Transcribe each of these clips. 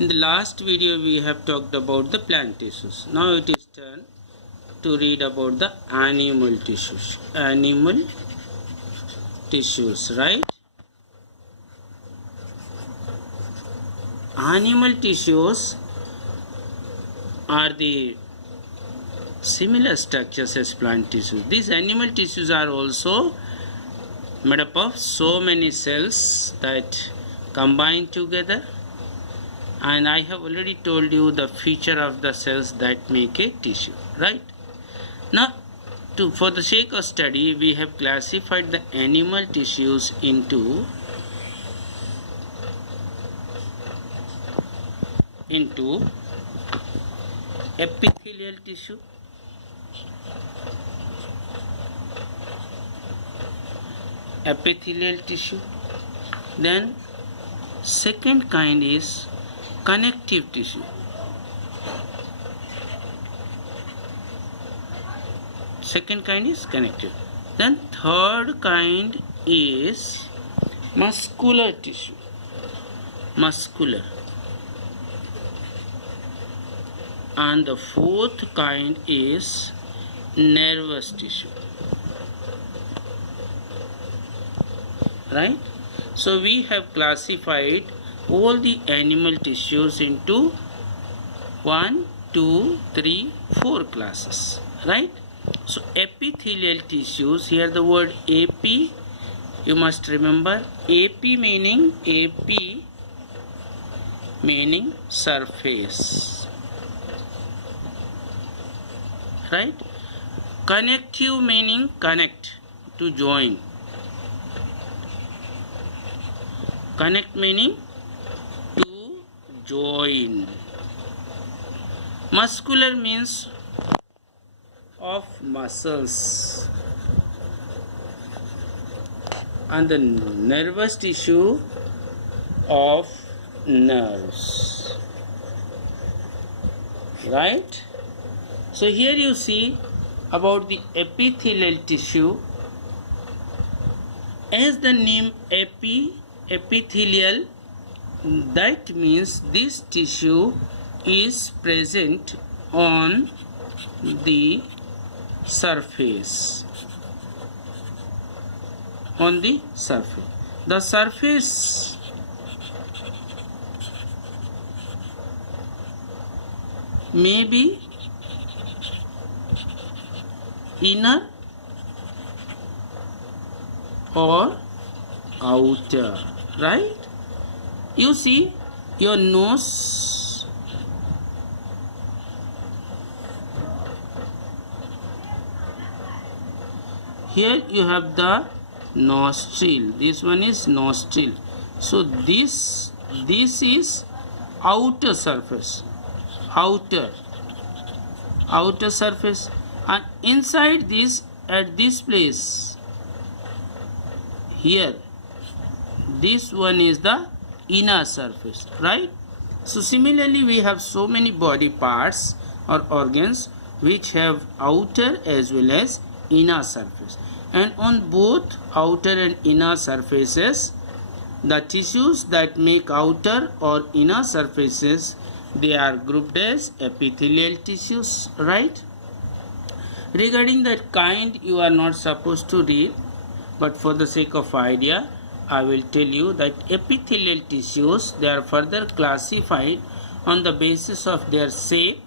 In the last video we have talked about the plant tissues. Now it is turn to read about the animal tissues. Animal tissues, right? Animal tissues are the similar structures as plant tissues. These animal tissues are also made up of so many cells that combine together, and I have already told you the feature of the cells that make a tissue, right? Now, for the sake of study, we have classified the animal tissues into epithelial tissue, then second kind is connective tissue, then third kind is muscular tissue, and the fourth kind is nervous tissue, right? So we have classified all the animal tissues into 1, 2, 3, 4 classes, right? So epithelial tissues, here the word AP, you must remember AP meaning surface, right? Connective meaning connect, to join. Connect meaning to join. Muscular means of muscles, and the nervous tissue of nerves, right? So here you see about the epithelial tissue. As the name epithelial, that means this tissue is present on the surface. The surface may be inner or outer, right? You see your nose, here you have the nostril, this one is nostril. So this is outer surface, and inside this, at this place here, this one is the inner surface, right? So similarly we have so many body parts or organs which have outer as well as inner surface, and on both outer and inner surfaces, the tissues that make outer or inner surfaces, they are grouped as epithelial tissues, right? Regarding that kind, you are not supposed to read, but for the sake of idea, I will tell you that epithelial tissues, they are further classified on the basis of their shape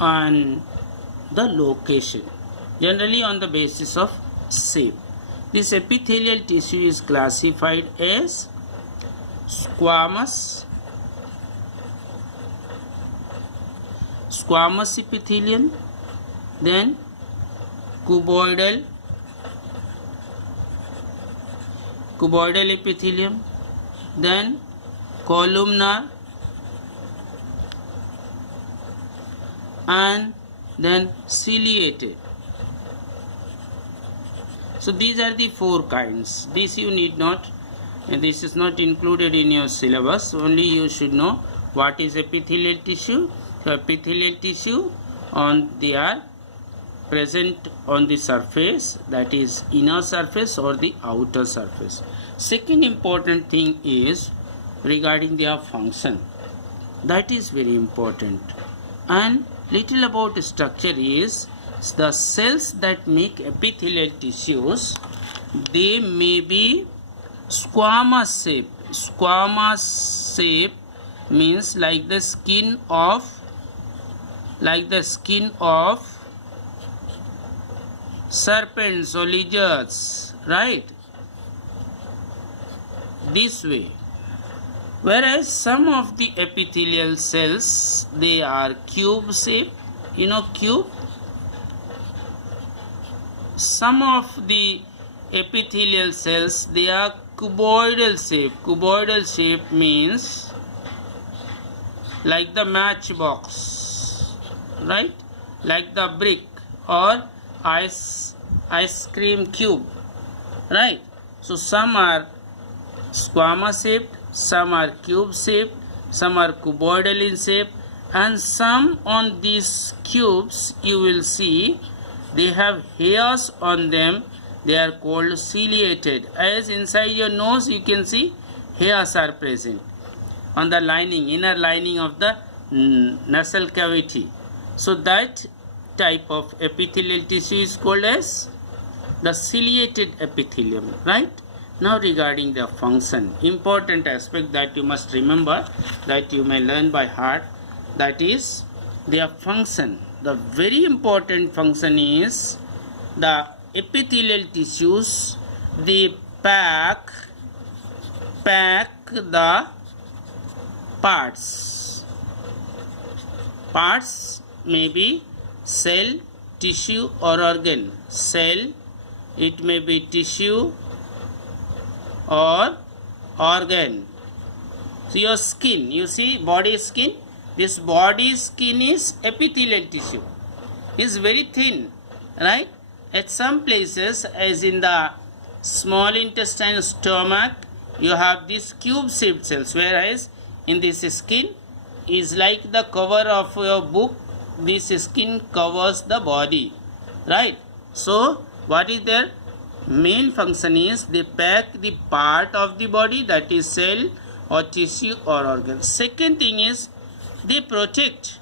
and the location, generally on the basis of shape. This epithelial tissue is classified as squamous epithelium, then cuboidal epithelium, then columnar, and then ciliated. So these are the 4 kinds. This you need not, and this is not included in your syllabus. Only you should know what is epithelial tissue. So epithelial tissue, they are present on the surface, that is inner surface or the outer surface. Second important thing is regarding their function. That is very important. And little about structure is the cells that make epithelial tissues, they may be squamous shape. Squamous shape means like the skin of serpents or lizards, right? This way. Whereas some of the epithelial cells, they are cube shape, cube. Some of the epithelial cells, they are cuboidal shape. Cuboidal shape means like the matchbox, right? Like the brick or ice cream cube, right? So some are squamous shaped, some are cube shaped, some are cuboidal in shape, and some on these cubes you will see they have hairs on them. They are called ciliated. As inside your nose you can see hairs are present on the lining, inner lining of the nasal cavity. So that type of epithelial tissue is called as the ciliated epithelium, right? Now regarding the function, important aspect that you must remember, that you may learn by heart, that is their function. The very important function is the epithelial tissues, they pack the parts. Parts may be cell, tissue or organ. Cell, it may be tissue or organ. So your skin, you see body skin, this body skin is epithelial tissue, is very thin, right? At some places, as in the small intestine, stomach, you have these cube shaped cells, whereas in this skin is like the cover of your book. This skin covers the body, right? So what is their main function is they pack the part of the body, that is cell or tissue or organ. Second thing is they protect.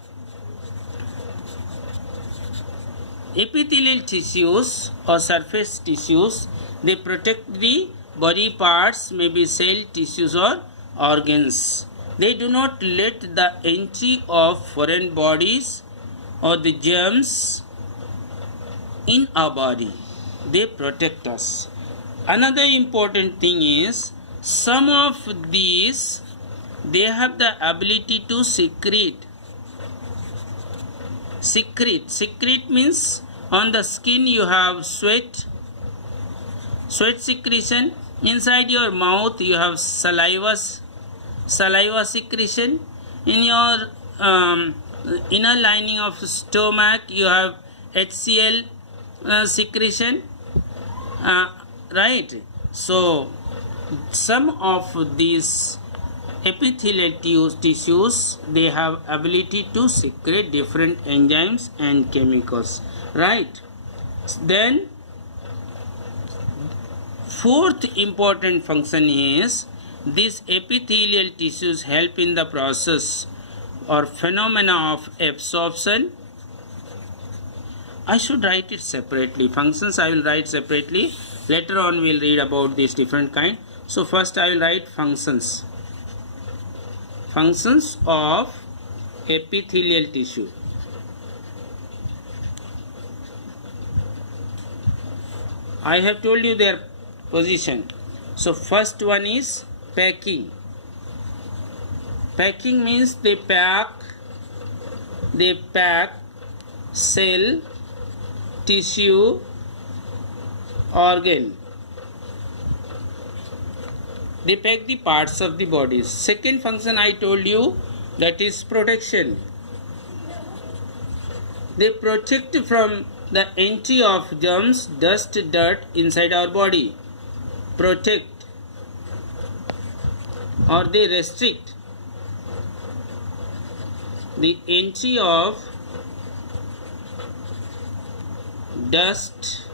Epithelial tissues or surface tissues, they protect the body parts, maybe cell, tissues or organs. They do not let the entry of foreign bodies or the germs in our body. They protect us. Another important thing is some of these, they have the ability to secrete. Secrete means on the skin you have sweat secretion. Inside your mouth you have saliva secretion. In your inner lining of stomach you have HCl secretion, right? So some of these epithelial tissues, they have ability to secrete different enzymes and chemicals, right? Then fourth important function is these epithelial tissues help in the process or phenomena of absorption. I should write it separately. Functions I will write separately. Later on we will read about these different kind. So first I will write functions. Functions of epithelial tissue. I have told you their position. So first one is packing. Packing means they pack cell, tissue, organ. They pack the parts of the body. Second function I told you, that is protection. They protect from the entry of germs, dust, dirt inside our body. Protect, or they restrict the entry of dust,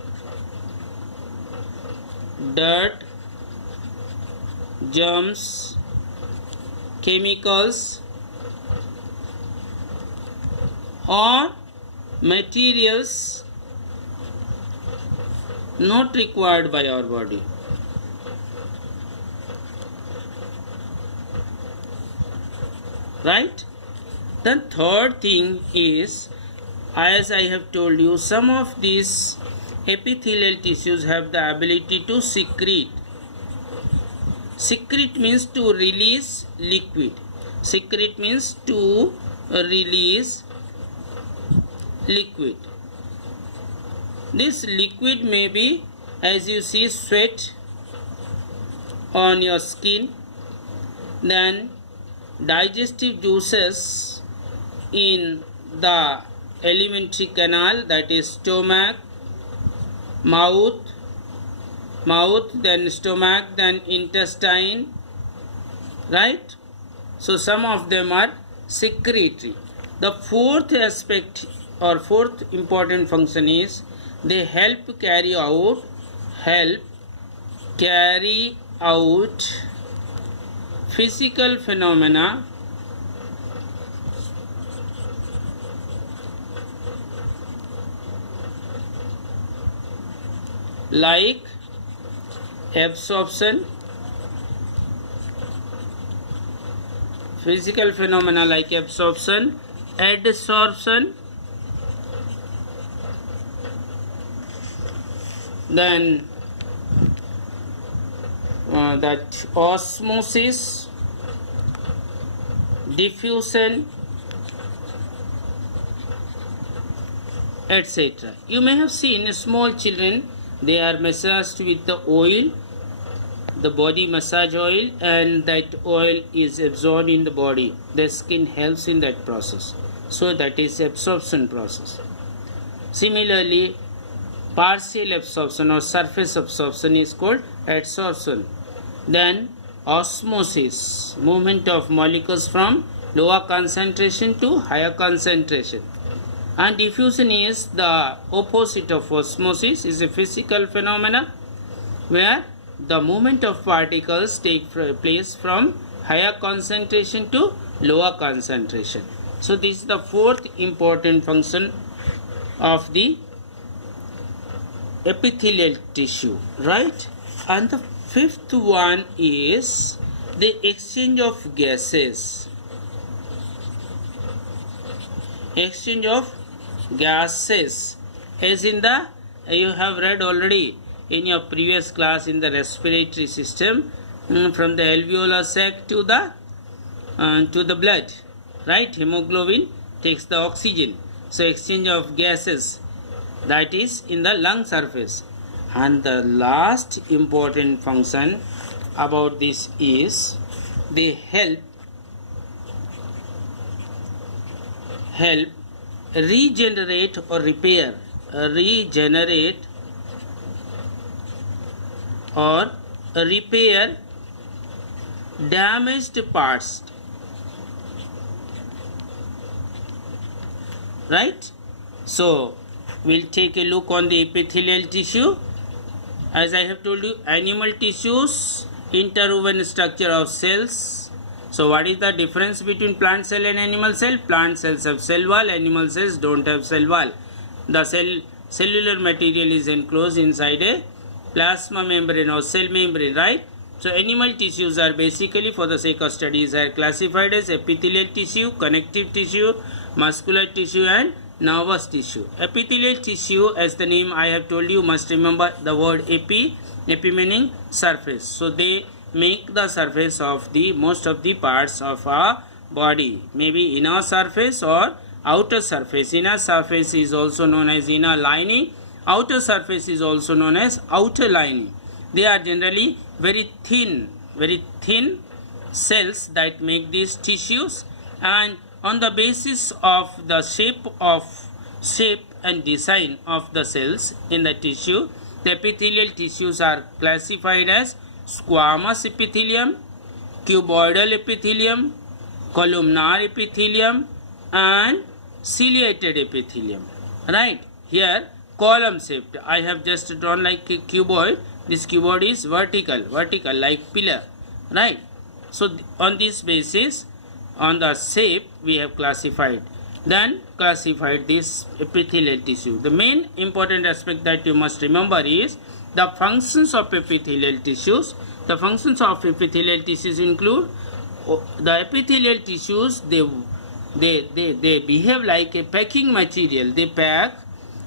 dirt, germs, chemicals or materials not required by our body. Right? The third thing is, as I have told you, some of these epithelial tissues have the ability to secrete. Secrete means to release liquid. Secrete means to release liquid. This liquid may be, as you see, sweat on your skin, then digestive juices in the alimentary canal, that is stomach, mouth, then stomach, then intestine, right? So some of them are secretory. The fourth aspect or fourth important function is they help carry out physical phenomena like absorption, adsorption, then that osmosis, diffusion, etc. You may have seen small children, they are massaged with the oil, the body massage oil, and that oil is absorbed in the body. The skin helps in that process. So that is absorption process. Similarly, partial absorption or surface absorption is called adsorption. Then osmosis, movement of molecules from lower concentration to higher concentration. And diffusion is the opposite of osmosis, is a physical phenomena where the movement of particles take place from higher concentration to lower concentration. So this is the fourth important function of the epithelial tissue, right? And the fifth one is the exchange of gases. Exchange of gases, as in the you have read already in your previous class in the respiratory system, from the alveolar sac to the blood, right? Hemoglobin takes the oxygen. So exchange of gases, that is in the lung surface. And the last important function about this is they help regenerate or repair damaged parts, right? So we'll take a look on the epithelial tissue. As I have told you, animal tissues, interwoven structure of cells. So what is the difference between plant cell and animal cell? Plant cells have cell wall, animal cells don't have cell wall. The cellular material is enclosed inside a plasma membrane or cell membrane, right? So animal tissues are basically, for the sake of studies, are classified as epithelial tissue, connective tissue, muscular tissue and nervous tissue. Epithelial tissue, as the name I have told you, must remember the word epi meaning surface. So they make the surface of the most of the parts of our body, maybe inner surface or outer surface. Inner surface is also known as inner lining, outer surface is also known as outer lining. They are generally very thin cells that make these tissues, and on the basis of the shape and design of the cells in the tissue, the epithelial tissues are classified as squamous epithelium, cuboidal epithelium, columnar epithelium and ciliated epithelium, right? Here column shaped, I have just drawn like a cuboid. This cuboid is vertical like pillar, right? So on this basis, on the shape we have classified. then classified this epithelial tissue. The main important aspect that you must remember is the functions of epithelial tissues. The functions of epithelial tissues include the epithelial tissues, they behave like a packing material. They pack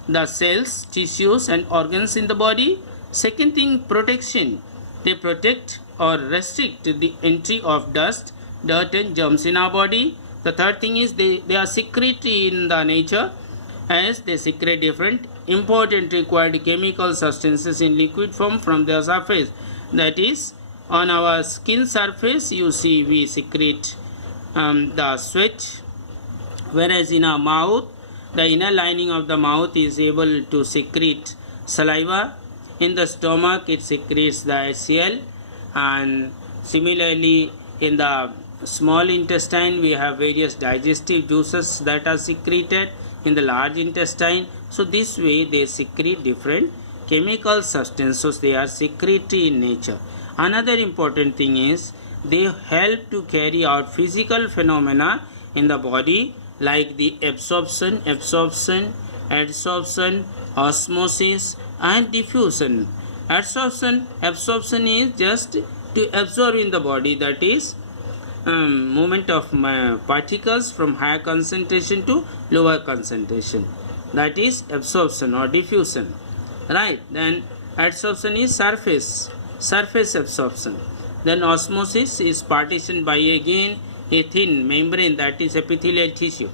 the cells, tissues and organs in the body. Second thing, protection. They protect or restrict the entry of dust, dirt and germs in our body. The third thing is they are secretory in the nature, as they secrete different important required chemical substances in liquid form from their surface. That is, on our skin surface you see we secrete the sweat, whereas in our mouth, the inner lining of the mouth is able to secrete saliva. In the stomach it secretes the HCl, and similarly in the small intestine we have various digestive juices that are secreted in the large intestine. So this way they secrete different chemical substances. They are secretory in nature. Another important thing is they help to carry out physical phenomena in the body, like the absorption, adsorption, osmosis and diffusion. Absorption is just to absorb in the body, that is movement of particles from higher concentration to lower concentration, that is absorption or diffusion, right? Then adsorption is surface absorption. Then osmosis is partitioned by again a thin membrane, that is epithelial tissue.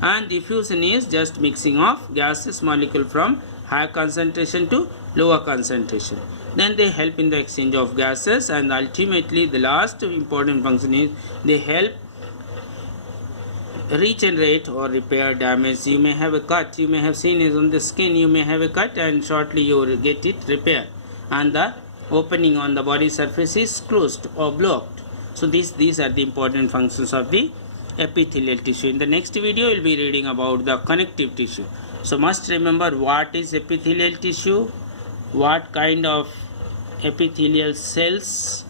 And diffusion is just mixing of gaseous molecule from higher concentration to lower concentration. Then they help in the exchange of gases, and ultimately the last important function is they help regenerate or repair damage. You may have a cut, you may have seen it on the skin, you may have a cut and shortly you will get it repaired, and the opening on the body surface is closed or blocked. So these are the important functions of the epithelial tissue. In the next video we will be reading about the connective tissue. So must remember what is epithelial tissue, what kind of epithelial cells,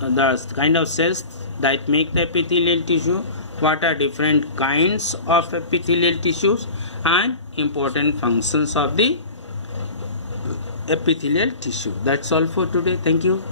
the kind of cells that make the epithelial tissue, what are different kinds of epithelial tissues, and important functions of the epithelial tissue. That's all for today. Thank you.